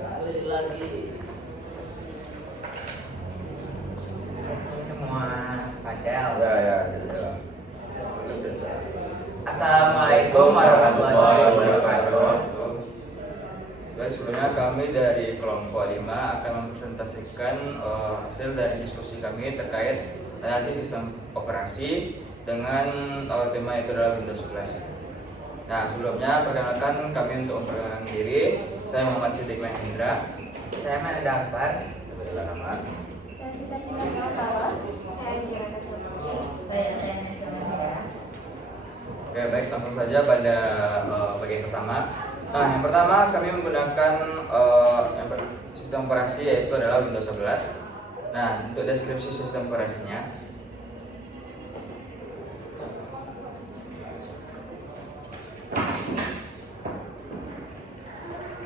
Sekali lagi. Semua padahal. Ya. Assalamualaikum warahmatullahi wabarakatuh. Baik, sebelumnya kami dari kelompok 5 akan mempresentasikan hasil dari diskusi kami terkait analisis sistem operasi dengan tema itu adalah Windows 11. Nah, sebelumnya perkenalkan kami untuk memperkenalkan diri. Saya Muhammad Siddiq Mahendra. Saya Manda Akbar. Sebagai nama. Saya sudah tinggal Carlos. Saya Diana Putri. Saya Tanya. Oke, baik, langsung saja pada bagian pertama. Nah, yang pertama kami menggunakan sistem operasi yaitu adalah Windows 11. Nah, untuk deskripsi sistem operasinya,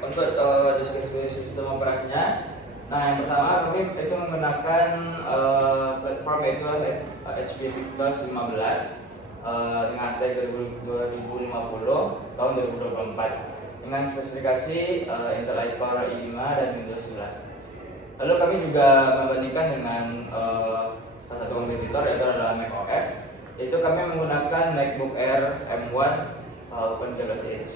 untuk deskripsi sistem operasinya, nah yang pertama kami itu menggunakan platform yaitu HP Victus 15 dengan AT 2050 tahun 2024 dengan spesifikasi Intel i-Core i5 dan Windows 11. Lalu kami juga membandingkan dengan salah satu kompetitor yaitu adalah macOS, yaitu kami menggunakan MacBook Air M1 Open 13 inch.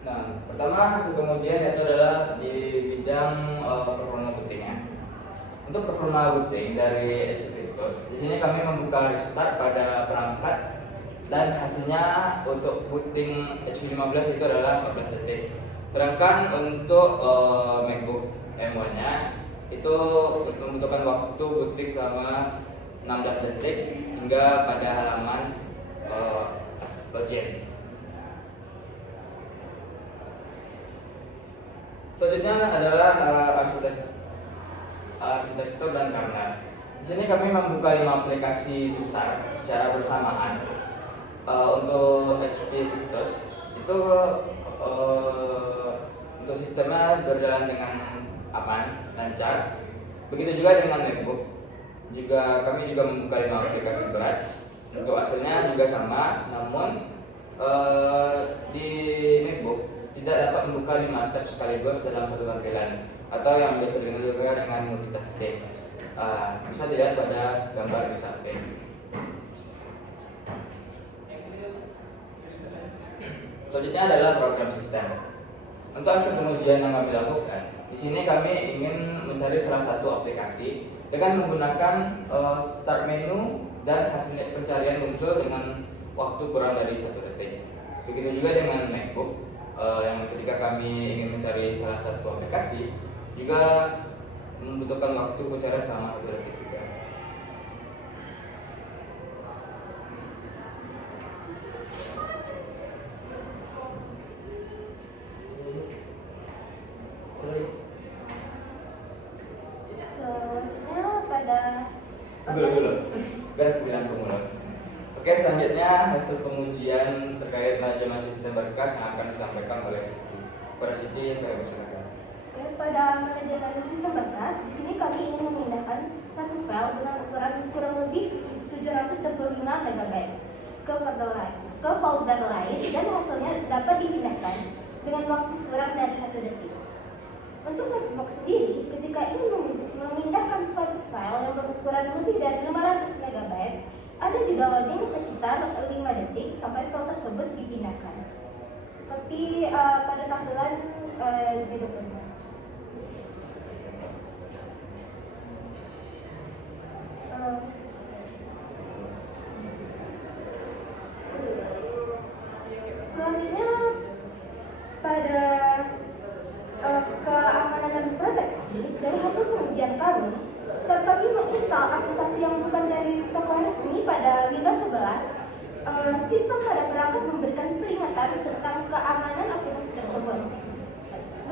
Nah, pertama hasil pengujian yaitu adalah di bidang performa bootingnya. Untuk performa booting dari HP Victus, di sini kami membuka restart pada perangkat dan hasilnya untuk booting HP 15 itu adalah 14 detik. Sedangkan untuk MacBook M1-nya itu membutuhkan waktu booting selama 16 detik hingga pada halaman login. Selanjutnya adalah arsitektur dan kernel. Di sini kami membuka 5 aplikasi besar secara bersamaan. Untuk HP Victus itu untuk sistemnya berjalan dengan aman, lancar. Begitu juga dengan MacBook. Kami juga membuka 5 aplikasi berat. Untuk hasilnya juga sama, namun di MacBook tidak dapat membuka 5 tab sekaligus dalam satu tampilan atau yang biasa dikenal juga dengan multitasking. Bisa dilihat pada gambar di samping. Selanjutnya adalah program sistem. Untuk hasil pengujian yang kami lakukan, di sini kami ingin mencari salah satu aplikasi dengan menggunakan start menu dan hasil pencarian muncul dengan waktu kurang dari 1 detik. Begitu juga dengan MacBook. Yang ketika kami ingin mencari salah satu aplikasi juga membutuhkan waktu pencarian selama 1 detik juga. Selanjutnya pada Kan bilang pemula. Oke, selanjutnya hasil pengujian terkait manajemen sistem berkas yang akan disampaikan oleh Siti. Pada Siti yang saya persilakan. Oke, pada manajemen sistem berkas, di sini kami ingin memindahkan satu file dengan ukuran kurang lebih 725 MB ke folder lain dan hasilnya dapat dipindahkan dengan waktu kurang dari 1 detik. Untuk MacBook sendiri, ketika ingin memindahkan suatu file yang berukuran lebih dari 500 MB, ada juga loading sekitar 5 detik sampai file tersebut dipindahkan. Seperti pada tampilan di depannya. Selanjutnya pada keamanan dan proteksi dari hasil pengujian kami, saat kami menginstal aplikasi yang bukan dari toko resmi pada Windows 11, sistem pada perangkat memberikan peringatan tentang keamanan aplikasi tersebut.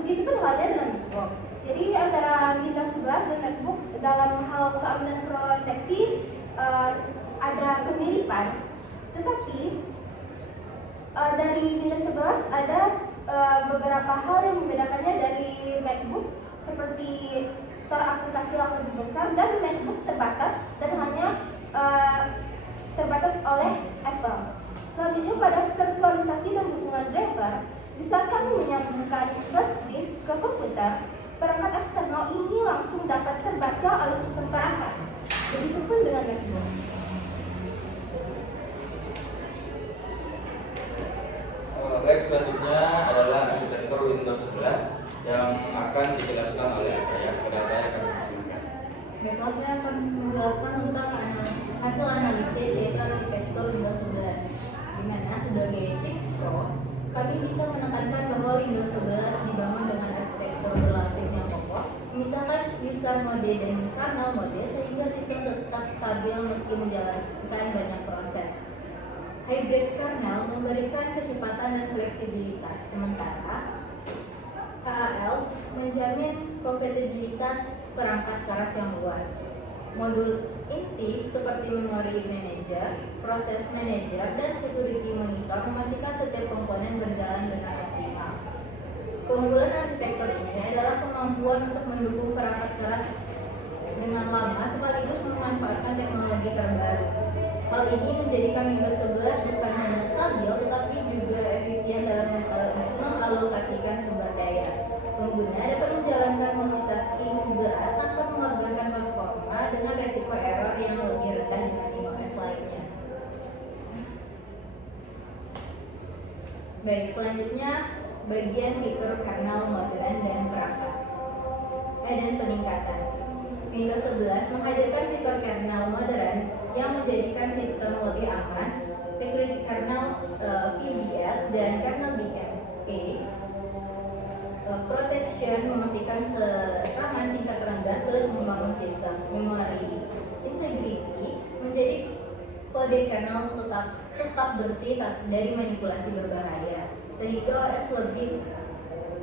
Begitu pun halnya dengan MacBook. Jadi antara Windows 11 dan MacBook dalam hal keamanan proteksi ada kemiripan, tetapi dari Windows 11 ada beberapa hal yang membedakannya dari MacBook, seperti store aplikasi yang lebih besar dan MacBook terbatas dan hanya terbatas oleh Apple. Selanjutnya pada virtualisasi dan dukungan driver, di saat menyambungkan flash disk ke komputer, perangkat eksternal ini langsung dapat terbaca oleh sistem perangkat. Begitupun dengan MacBook. Baik, selanjutnya adalah arsitektur Windows 11 yang akan dijelaskan oleh Anda. Berada akan dijelaskan. Baiklah, saya akan menjelaskan tentang hasil analisis yaitu arsitektur Windows 11. Di mana sebagai tim pro, kami bisa menekankan bahwa Windows 11 dibangun dengan arsitektur berlapis yang kokoh, misalkan user mode dan kernel mode, sehingga sistem tetap stabil meski menjalankan banyak proses. Hybrid kernel memberikan kecepatan dan fleksibilitas, sementara KAL menjamin kompatibilitas perangkat keras yang luas. Modul inti seperti memory manager, proses manager, dan security monitor memastikan setiap komponen berjalan dengan optimal. Keunggulan arsitektur ini adalah kemampuan untuk mendukung perangkat keras dengan lama sekaligus memanfaatkan teknologi terbaru. Hal ini menjadikan Windows 11 bukan hanya stabil tetapi juga efisien dalam mengalokasikan sumber daya. Pengguna dapat menjalankan multitasking berat tanpa mengorbankan performa dengan resiko error yang lebih rendah dibanding OS lainnya. Baik, selanjutnya bagian fitur kernel modern dan perangkat dan peningkatan. Windows 11 menghadirkan fitur kernel modern yang menjadikan sistem lebih aman, security kernel VBS dan kernel BMP protection memastikan serangan tingkat rendah sulit membangun sistem. Memory integrity menjadi kode kernel tetap bersih dari manipulasi berbahaya, sehingga OS lebih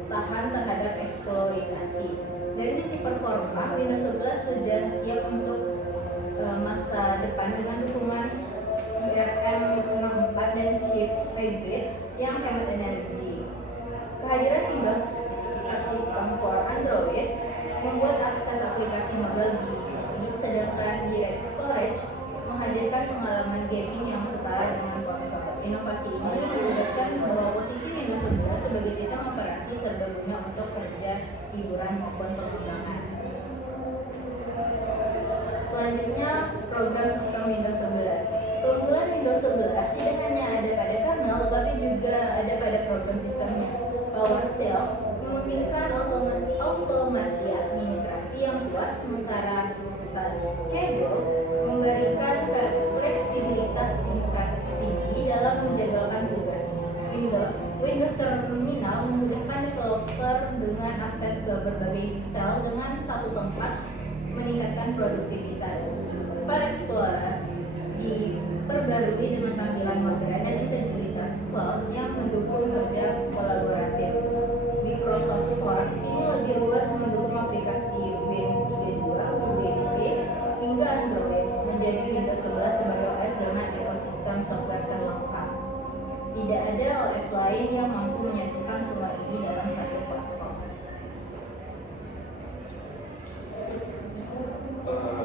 tahan terhadap eksploitasi. Dari sisi performa, Windows 11 sudah siap untuk masa depan dengan dukungan DRM64 dan chip hybrid yang hemat energi. Kehadiran Windows Subsystem for Android membuat akses aplikasi mobile diisi, sedangkan Direct Storage menghadirkan pengalaman gaming yang setara dengan konsol. Inovasi ini menegaskan bahwa posisi Windows 11 sebagai sistem operasi serbaguna untuk kerja, hiburan maupun pengembangan. Selanjutnya, program sistem Windows 11. Keunggulan Windows 11 tidak hanya ada pada kernel, tetapi juga ada pada program sistemnya. PowerShell memungkinkan otomasi administrasi yang kuat, sementara Taskable memberikan fleksibilitas tingkat tinggi dalam menjadwalkan tugas. Windows Terminal memudahkan developer dengan akses ke berbagai sel dengan satu tempat, meningkatkan produktivitas. File Explorer diperbarui dengan tampilan modern dan integritas cloud yang mendukung kerja kolaboratif. Microsoft Store ini lebih luas mendukung aplikasi Win32, WP, hingga Android, menjadi Windows 11 sebagai OS dengan ekosistem software terlengkap. Tidak ada OS lain yang mampu menyatukan semua ini dalam satu platform.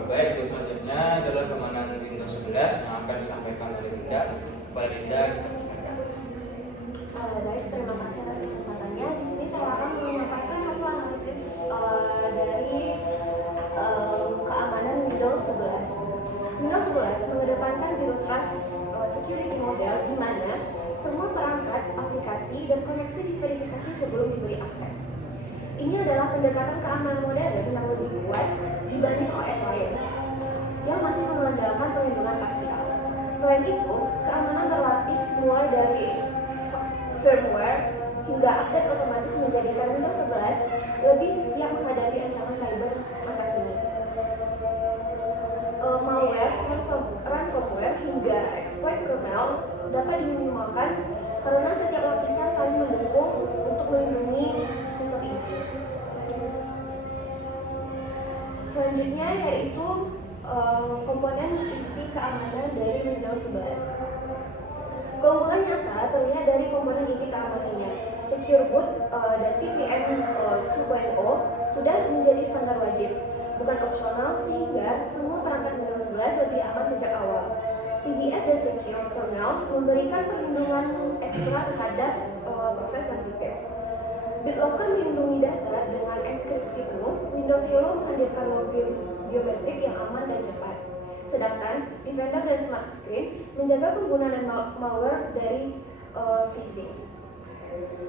Baik, selanjutnya adalah keamanan Windows 11 yang akan disampaikan oleh Linda. Kepada Linda. Baik, terima kasih atas kesempatannya. Di sini saya akan menyampaikan hasil analisis dari keamanan Windows 11. Windows 11 mengedepankan Zero Trust Security Model, di mana semua perangkat, aplikasi, dan koneksi diverifikasi sebelum diberi akses. Ini adalah pendekatan keamanan modern yang lebih kuat dibanding OS lain yang masih mengandalkan perlindungan parsial. Selain itu, keamanan berlapis mulai dari firmware hingga update otomatis menjadikan Windows 11 lebih siap menghadapi ancaman cyber masa kini. Malware, ransomware, hingga exploit kernel dapat diminimalkan karena setiap lapisan saling mendukung untuk melindungi sistem ini. Selanjutnya yaitu komponen inti keamanan dari Windows 11. Keunggulan nyata terlihat dari komponen inti keamanannya. Secure Boot dan TPM 2.0 sudah menjadi standar wajib, bukan opsional, sehingga semua perangkat Windows 11 lebih aman sejak awal. TBS dan Secure Kernel memberikan perlindungan ekstra terhadap proses sensitif. BitLocker melindungi data dengan enkripsi penuh. Windows Hello menghadirkan login biometrik yang aman dan cepat. Sedangkan Defender dan Smart Screen menjaga penggunaan malware dari phishing.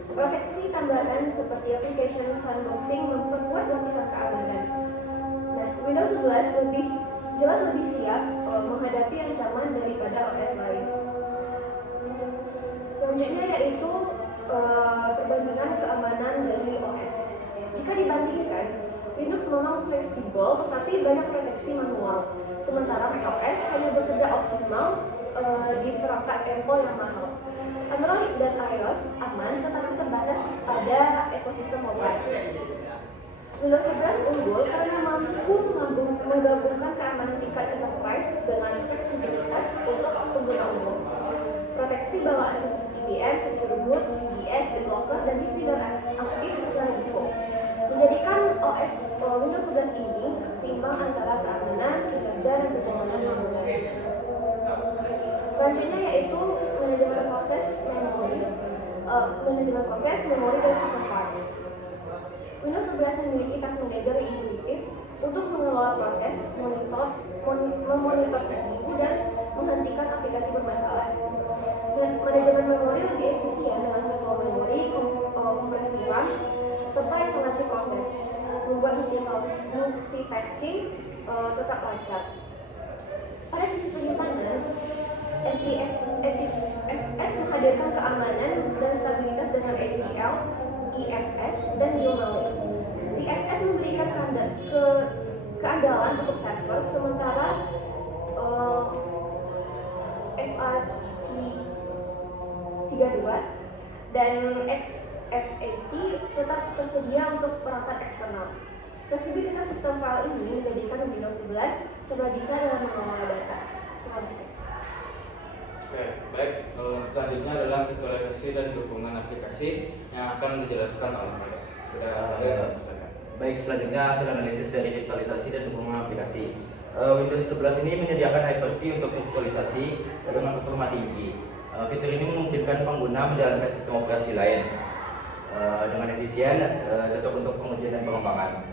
Proteksi tambahan seperti application sandboxing memperkuat lapisan keamanan. Nah, Windows 11 lebih siap menghadapi ancaman daripada OS lain. Selanjutnya yaitu perbandingan keamanan dari OS. Jika dibandingkan, Linux memang fleksibel tetapi banyak proteksi manual. Sementara macOS hanya bekerja optimal di perangkat Apple yang mahal. Android dan iOS aman tetapi terbatas pada ekosistem mobile. Windows 11 unggul karena mampu menggabungkan keamanan tingkat enterprise dengan fleksibilitas untuk pengguna umum. Proteksi bawaan seperti TBM, Secure Boot, VBS, BitLocker, dan Defender aktif secara default, menjadikan OS Windows 11 ini seimbang antara keamanan, kinerja, dan kenyamanan pengguna. Selanjutnya yaitu manajemen proses, memori, dan sistem file. Windows 11 memiliki task manager yang intuitif untuk mengelola proses, memonitor CPU, dan menghentikan aplikasi bermasalah. Manajemen memori lebih efisien dengan virtual memory, kompresi RAM, serta isolasi proses, membuat multitasking tetap lancar. Pada sisi penyimpanan, NTFS menghadirkan keamanan dan stabilitas dengan ACL, IFS, dan journaling. IFS memberikan keandalan untuk server, sementara FAT32 dan XFAT tetap tersedia untuk perangkat eksternal. Fleksibilitas sistem file ini menjadikan Windows 11 serba bisa dalam mengelola data. Terima kasih. Oke, baik. Selanjutnya adalah virtualisasi dan dukungan aplikasi yang akan dijelaskan oleh mereka. Baik, selanjutnya hasil analisis dari virtualisasi dan dukungan aplikasi. Windows 11 ini menyediakan Hyper-V untuk virtualisasi dengan performa tinggi. Fitur ini memungkinkan pengguna menjalankan sistem operasi lain dengan efisien, cocok untuk pengujian dan pengembangan.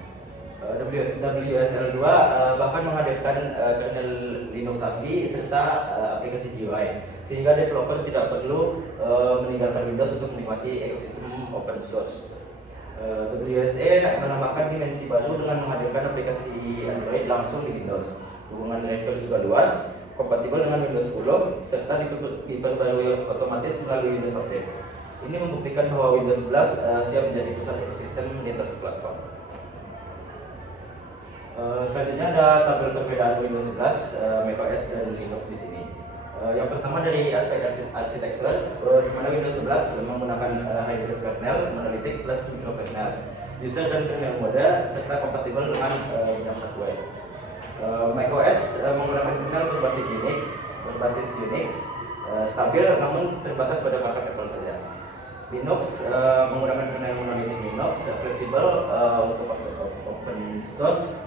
WSL2 bahkan menghadirkan kernel Linux asli serta aplikasi GUI, sehingga developer tidak perlu meninggalkan Windows untuk menikmati ekosistem open source. WSE menambahkan dimensi baru dengan menghadirkan aplikasi Android langsung di Windows. Dukungan driver juga luas, kompatibel dengan Windows 10, serta diperbarui otomatis melalui Windows Update. Ini membuktikan bahwa Windows 11 siap menjadi pusat ekosistem lintas platform. Selanjutnya ada tabel perbedaan Windows 11, macOS, dan Linux di sini. Yang pertama dari aspek arsitektur, di mana Windows 11 menggunakan hybrid kernel, monolitik plus microkernel, user dan kernel mode, serta kompatibel dengan bidang hardware. macOS menggunakan kernel berbasis Unix, stabil namun terbatas pada perangkat Apple saja. Linux menggunakan kernel monolitik Linux, fleksibel untuk open source,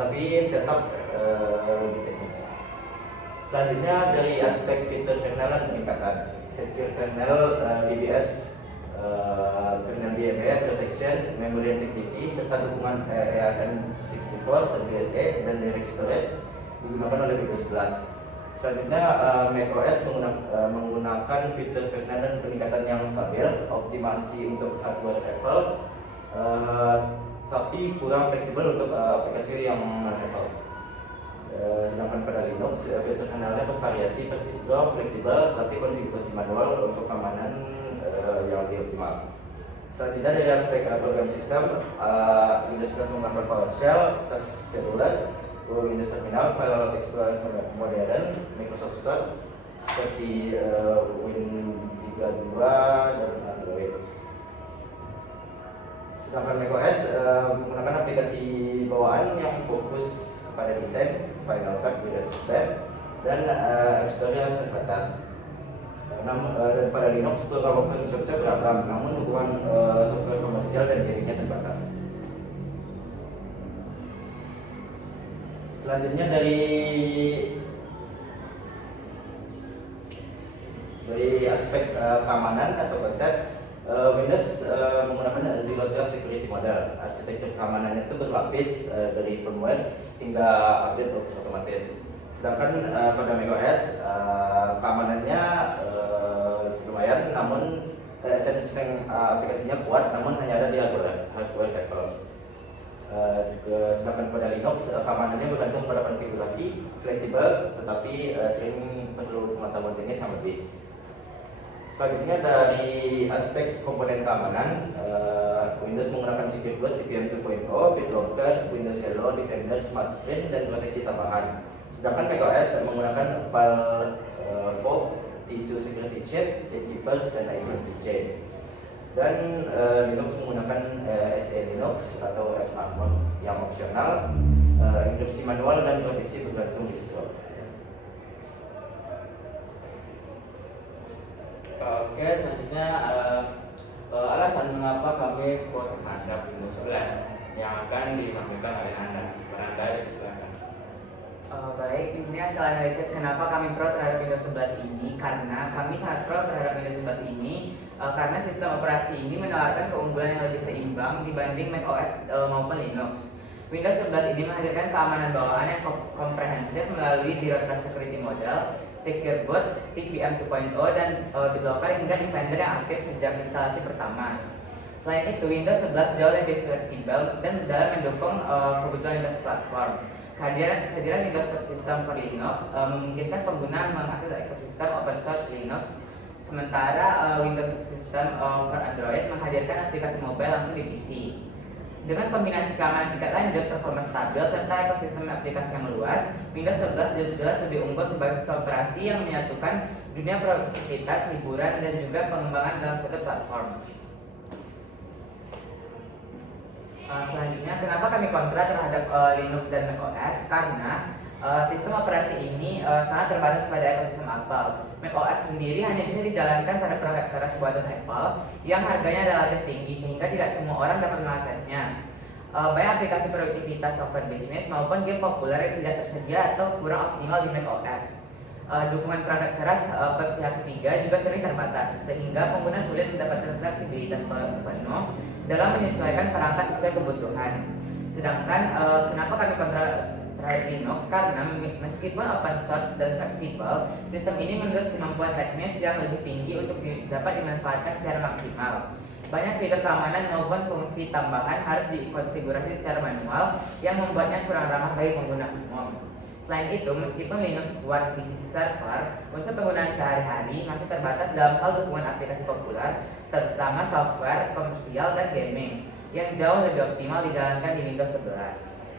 tapi setup lebih teknis. Selanjutnya dari aspek fitur kernel dan peningkatan, secure kernel, VBS, kernel DMA, protection, memory integrity, serta dukungan ARM64, WSE, dan direct storage digunakan oleh Windows 11. Selanjutnya macOS menggunakan fitur kernel dan peningkatan yang stabil, optimasi untuk hardware Apple, tapi kurang fleksibel untuk aplikasi yang non-Apple. Sedangkan pada Linux, fitur kernelnya bervariasi per distro, fleksibel, tapi konfigurasi manual untuk keamanan yang lebih optimal. Selanjutnya dari aspek program sistem, Windows 11 menggunakan PowerShell, Task Scheduler, Windows Terminal, File Explorer modern, Microsoft Store seperti Win32 dan Android. Sedangkan macOS menggunakan aplikasi bawaan yang fokus pada desain, Final Cut, Windows Software, dan App Store yang terbatas. Dan pada Linux program open source beragam, namun dukungan software komersial dan dirinya terbatas. Selanjutnya dari aspek keamanan atau konsep, Windows menggunakan model. Arsitektur keamanannya itu berlapis dari firmware hingga update otomatis. Sedangkan pada macOS keamanannya lumayan, namun aplikasinya kuat, namun hanya ada di hardware Apple. Sedangkan pada Linux keamanannya bergantung pada konfigurasi, fleksibel, tetapi sering perlu pengetahuan teknis yang lebih. Selanjutnya dari aspek komponen keamanan, Windows menggunakan secure boot TPM 2.0, BitLocker, Windows Hello, Defender, Smart Screen, dan proteksi tambahan. Sedangkan macOS menggunakan file vault, T2 Security Check, Gatekeeper, dan Identity Chain. Dan Linux menggunakan SE Linux atau ARM yang opsional, enkripsi manual dan proteksi bergantung distro. Oke, selanjutnya alasan mengapa kami pro terhadap Windows 11 yang akan disampaikan oleh Anda. Anda silakan. Baik, di sini hasil analisis kenapa kami pro terhadap Windows 11 ini, karena kami sangat pro terhadap Windows 11 ini karena sistem operasi ini menawarkan keunggulan yang lebih seimbang dibanding macOS maupun Linux. Windows 11 ini menghadirkan keamanan bawaan yang komprehensif melalui Zero Trust Security Model, Secure Boot, TPM 2.0, dan BitLocker hingga Defender yang aktif sejak instalasi pertama. Selain itu, Windows 11 jauh lebih fleksibel dan dalam mendukung kebutuhan Linux platform. Kehadiran Windows Subsystem for Linux memungkinkan pengguna mengakses ekosistem open source Linux, sementara Windows Subsystem for Android menghadirkan aplikasi mobile langsung di PC. Dengan kombinasi keamanan tingkat lanjut, performa stabil, serta ekosistem aplikasi yang meluas, Windows 11 jelas lebih unggul sebagai sistem operasi yang menyatukan dunia produktivitas, hiburan, dan juga pengembangan dalam satu platform. Selanjutnya, kenapa kami kontra terhadap Linux dan macOS? Karena sistem operasi ini sangat terbatas pada ekosistem Apple. macOS sendiri hanya bisa dijalankan pada perangkat keras buatan Apple yang harganya relatif tinggi sehingga tidak semua orang dapat mengaksesnya. Banyak aplikasi produktivitas software bisnis maupun game populer yang tidak tersedia atau kurang optimal di macOS. Dukungan perangkat keras pihak ketiga juga sering terbatas sehingga pengguna sulit mendapatkan fleksibilitas penuh dalam menyesuaikan perangkat sesuai kebutuhan. Sedangkan kenapa kami kontra terhadap Linux? Karena meskipun open source dan fleksibel, sistem ini menuntut kemampuan teknis yang lebih tinggi untuk dapat dimanfaatkan secara maksimal. Banyak fitur keamanan maupun fungsi tambahan harus dikonfigurasi secara manual yang membuatnya kurang ramah bagi pengguna umum. Selain itu, meskipun Linux kuat di sisi server, untuk penggunaan sehari-hari masih terbatas dalam hal dukungan aplikasi populer, terutama software, komersial, dan gaming, yang jauh lebih optimal dijalankan di Windows 11.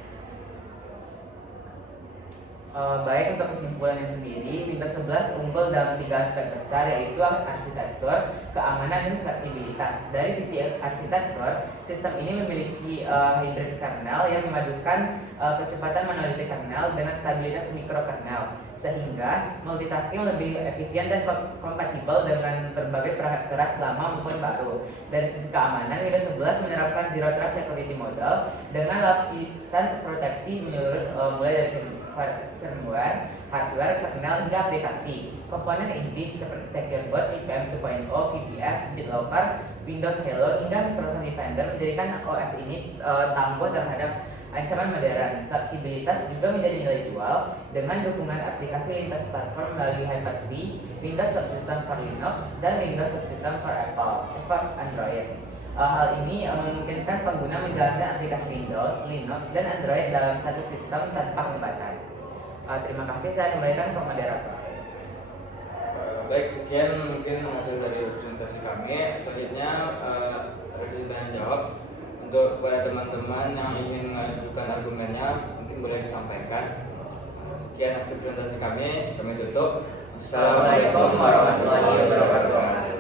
Baik, untuk kesimpulannya sendiri, Windows 11 unggul dalam 3 aspek besar, yaitu arsitektur, keamanan, dan fleksibilitas. Dari sisi arsitektur, sistem ini memiliki hybrid kernel yang memadukan kecepatan monolitik kernel dengan stabilitas mikrokernel, sehingga multitasking lebih efisien dan kompatibel dengan berbagai perangkat keras lama maupun baru. Dari sisi keamanan, Windows 11 menerapkan Zero Trust Security Model dengan lapisan proteksi menyeluruh mulai dari firmware, hardware, kernel, hingga aplikasi. Komponen inti seperti Secure Boot, TPM 2.0, VPS, BitLocker, Windows Hello, hingga Microsoft Defender menjadikan OS ini tangguh terhadap ancaman modern. Fleksibilitas juga menjadi nilai jual dengan dukungan aplikasi lintas platform melalui Hyper-V, Windows Subsystem for Linux, dan Windows Subsystem for Android. Hal ini memungkinkan pengguna menjalankan aplikasi Windows, Linux, dan Android dalam satu sistem tanpa hambatan. Terima kasih, saya kembalikan ke moderator. Baik, sekian mungkin hasil dari presentasi kami. Selanjutnya sesi tanya jawab. Untuk kepada teman-teman yang ingin mengajukan argumennya, mungkin boleh disampaikan. Sekian hasil presentasi kami tutup. Assalamualaikum warahmatullahi wabarakatuh.